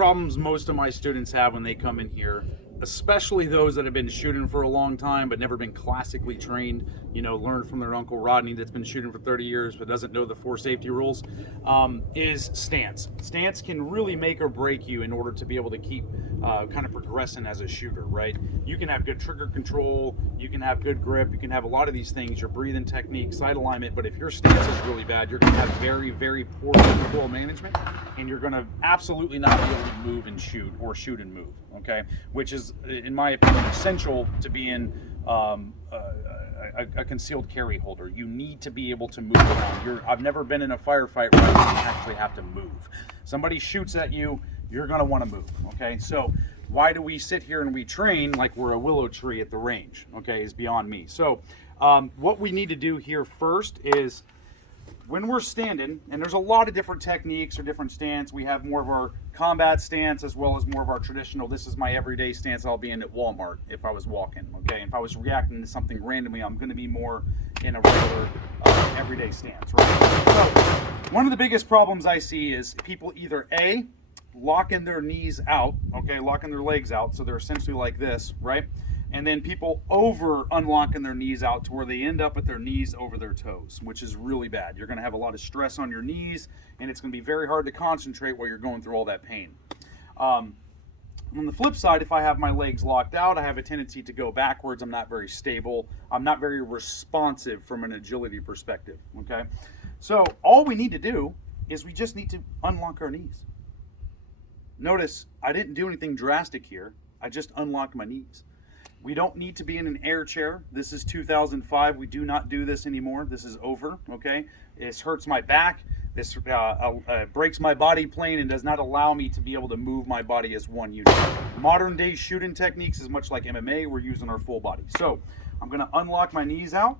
problems most of my students have when they come in here, especially those that have been shooting for a long time but never been classically trained, you know, learned from their Uncle Rodney that's been shooting for 30 years but doesn't know the 4 safety rules, is stance. Stance can really make or break you in order to be able to keep kind of progressing as a shooter, right? You can have good trigger control, you can have good grip, you can have a lot of these things, your breathing technique, sight alignment, but if your stance is really bad, you're going to have very, very poor control management, and you're going to absolutely not be able to move and shoot, or shoot and move, okay? Which is, in my opinion, essential to being a concealed carry holder. You need to be able to move around. I've never been in a firefight where I didn't actually have to move. Somebody shoots at you, you're going to want to move, okay? So why do we sit here and we train like we're a willow tree at the range, okay, is beyond me. So what we need to do here first is, when we're standing, and there's a lot of different techniques or different stance. We have more of our combat stance as well as more of our traditional, this is my everyday stance I'll be in at Walmart if I was walking, okay? If I was reacting to something randomly, I'm gonna be more in a regular everyday stance, right? So one of the biggest problems I see is people either A, locking their knees out, okay, locking their legs out, so they're essentially like this, right? And then people over unlocking their knees out to where they end up with their knees over their toes, which is really bad. You're gonna have a lot of stress on your knees, and it's gonna be very hard to concentrate while you're going through all that pain. On the flip side, if I have my legs locked out, I have a tendency to go backwards. I'm not very stable. I'm not very responsive from an agility perspective, okay? So all we need to do is we just need to unlock our knees. Notice, I didn't do anything drastic here. I just unlocked my knees. We don't need to be in an air chair. This is 2005. We do not do this anymore. This is over, okay? This hurts my back. This breaks my body plane and does not allow me to be able to move my body as one unit. Modern day shooting techniques is much like MMA. We're using our full body. So I'm gonna unlock my knees out,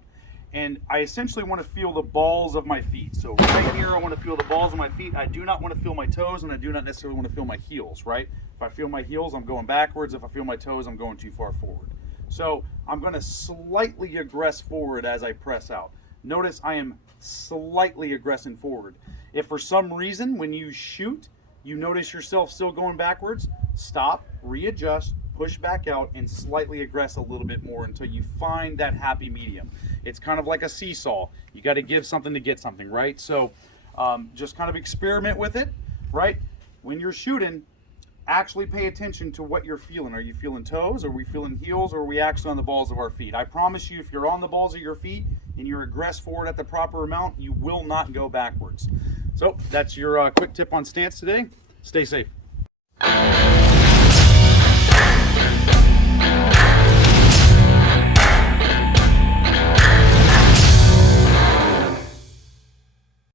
and I essentially want to feel the balls of my feet. So right here, I want to feel the balls of my feet. I do not want to feel my toes, and I do not necessarily want to feel my heels, right? If I feel my heels, I'm going backwards. If I feel my toes, I'm going too far forward. So I'm going to slightly aggress forward as I press out. Notice I am slightly aggressing forward. If for some reason when you shoot, you notice yourself still going backwards, stop, readjust, push back out, and slightly aggress a little bit more until you find that happy medium. It's kind of like a seesaw. You got to give something to get something, right? So just kind of experiment with it, right? When you're shooting, actually pay attention to what you're feeling. Are you feeling toes? Are we feeling heels? Or are we actually on the balls of our feet? I promise you, if you're on the balls of your feet and you aggress forward at the proper amount, you will not go backwards. So that's your quick tip on stance today. Stay safe.